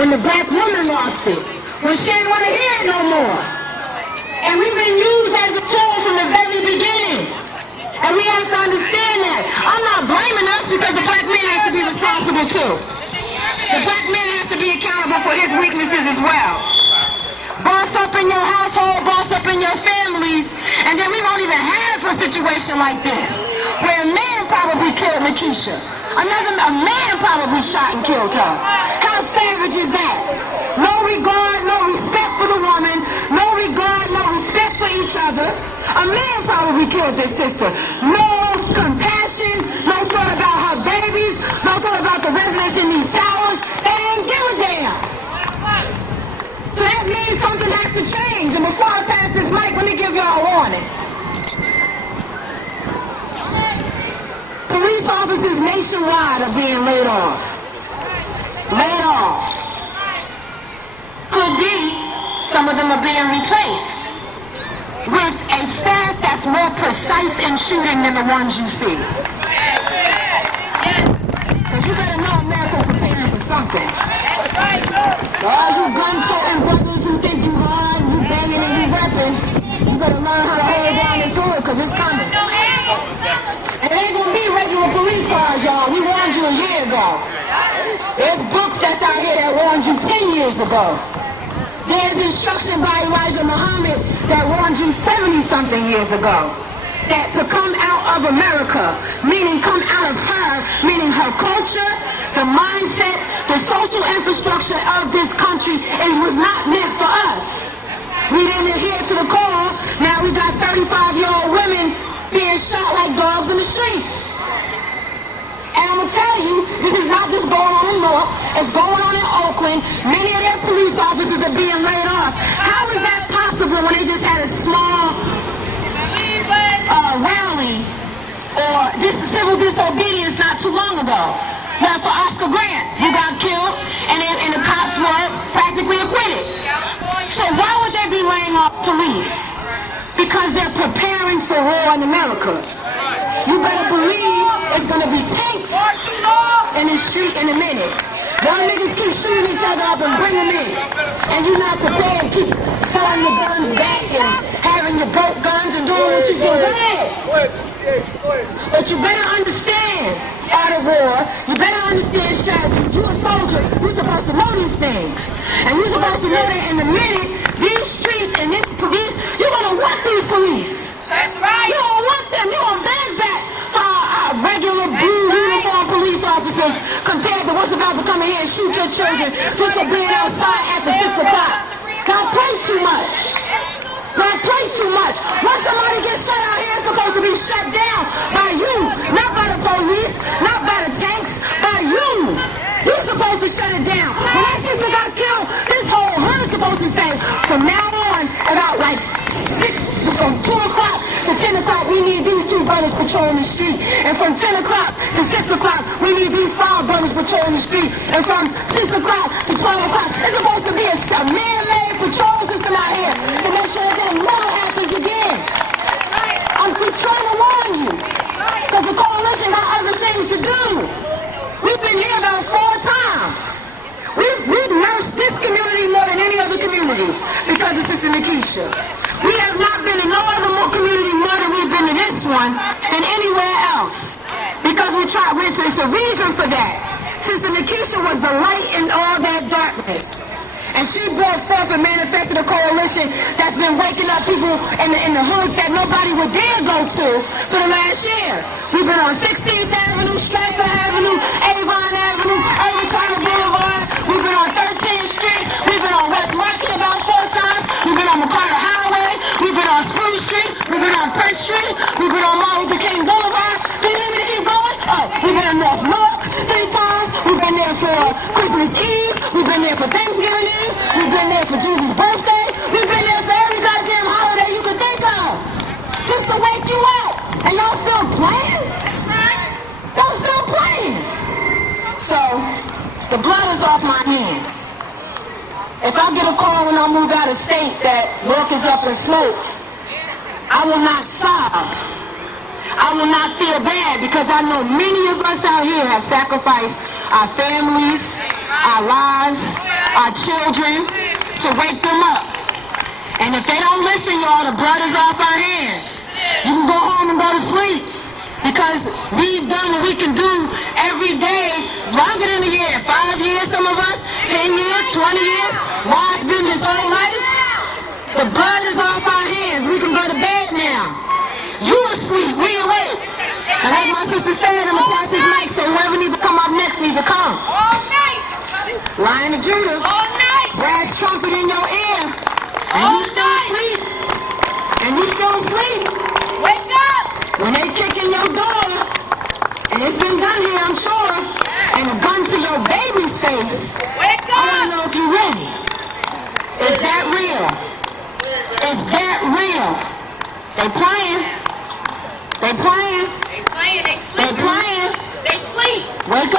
when the black woman lost it, when she didn't want to hear it no more. And we've been used as a tool from the very beginning. And we have to understand that. I'm not blaming us because the black man has to be responsible too. The black man has to be accountable for his weaknesses as well. Boss up in your household, boss up in your families, and then we won't even have a situation like this, where a man probably killed Lakeisha. A man probably shot and killed her. How savage is that? No regard, no respect for the woman, no regard, no respect for each other. A man probably killed this sister. No compassion, no thought about her babies, no thought about the residents in these towers. They didn't give a damn. So that means something has to change. And before I pass this mic, let me give y'all a warning. Police officers nationwide are being laid off. Laid off. Could be some of them are being replaced with a staff that's more precise in shooting than the ones you see. Because you better know America's preparing for something. All you gun-toting brothers who think you hard, you banging and you rapping, you better learn how to hold down this hood because it's coming. And it ain't gonna be regular police cars, y'all. We warned you a year ago. There's books that's out here that warned you 10 years ago. There's instruction by Elijah Muhammad that warned you 70-something years ago. That to come out of America, meaning come out of her, meaning her culture, the mindset, the social infrastructure of this country, it was not meant for us. We didn't adhere to the call. Now we got 35-year-old women being shot like dogs in the street. And I'm going to tell you, this is not just going on in North, it's going on in Oakland. Many of their police officers are being laid off. How is that possible when they just had a small rally or civil disobedience not too long ago? Now for Oscar Grant, who got killed, and the cops were practically acquitted. So why would they be laying off police? Because they're preparing for war in America. You better believe it's going to be tanks in the street in a minute. Y'all niggas keep shooting each other up and bring them in. And you're not prepared to keep selling your guns back and having your broke guns and doing what you do. Go ahead. But you better understand art of war. You better understand strategy. You're a soldier. You're supposed to know these things. And you're supposed to know that in a minute, these streets and this police, you're going to want these police. That's right. You don't want them. You don't beg back for our regular blue uniform police officers compared to what's about to come in here and shoot your children just for being outside after 6 o'clock. Not play too much. Not play too much. Once somebody gets shut out here, it's supposed to be shut down by you. Not by the police, not by the tanks, by you. You're supposed to shut it down. When that sister got killed, this whole hood's supposed to say, from now on, about like from 2 o'clock to 10 o'clock, we need these 2 brothers patrolling the street. And from 10 o'clock to 6 o'clock, we need these 5 brothers patrolling the street. And from 6 o'clock to 12 o'clock, it's supposed to be a man-made patrol system out here to make sure that never happens again. I'm trying to warn you, because the coalition got other things to do. We've been here about 4 times. We've nursed this community more than any other community because of Sister Lakeisha. We have not been in no other community more than we've been in this one than anywhere else. Because it's a reason for that. Sister Lakeisha was the light in all that darkness. And she brought forth and manifested a coalition that's been waking up people in the hoods that nobody would dare go to for the last year. We've been on 16th Avenue, Stratford Avenue, Avon Avenue, Irving Boulevard. We've been on 13th Street. We've been on West Market about 4 times. We've been on McCarter Highway. We've been on Spruce Street. We've been on Perch Street. We've been on Martin Luther King Boulevard. Do you need me to keep going? Oh, we've been in North North 3 times. We've been there for Christmas Eve. We've been there for Thanksgiving Eve. We've been there for Jesus' birthday. We've been there for every goddamn holiday you could think of. Just to wake you up. And y'all still playing? Y'all still playing. So, the blood is off my hands. If I get a call when I move out of state that work is up in smokes, I will not sob. I will not feel bad because I know many of us out here have sacrificed our families, our lives, our children, to wake them up. And if they don't listen, y'all, the blood is off our hands. You can go home and go to sleep. Because we've done what we can do every day, longer than a year. 5 years, some of us, 10 years, 20 years. Why's been his whole life? The blood is off our hands. We can go to bed now. You asleep, we awake. And like my sister said, I'm going to pass this mic, so whoever needs to come up next needs to come. All night. Lion of Judah. All night. Brass trumpet in your ear. And you still asleep. And you still asleep. Wake up. When they kick in your door, and it's been done here, I'm sure, and a gun to your baby's face, Wake I don't up. know if you're ready. Is that real? Is that real? They playing. They playing. They playing. They They sleep. playing. They sleep. Wake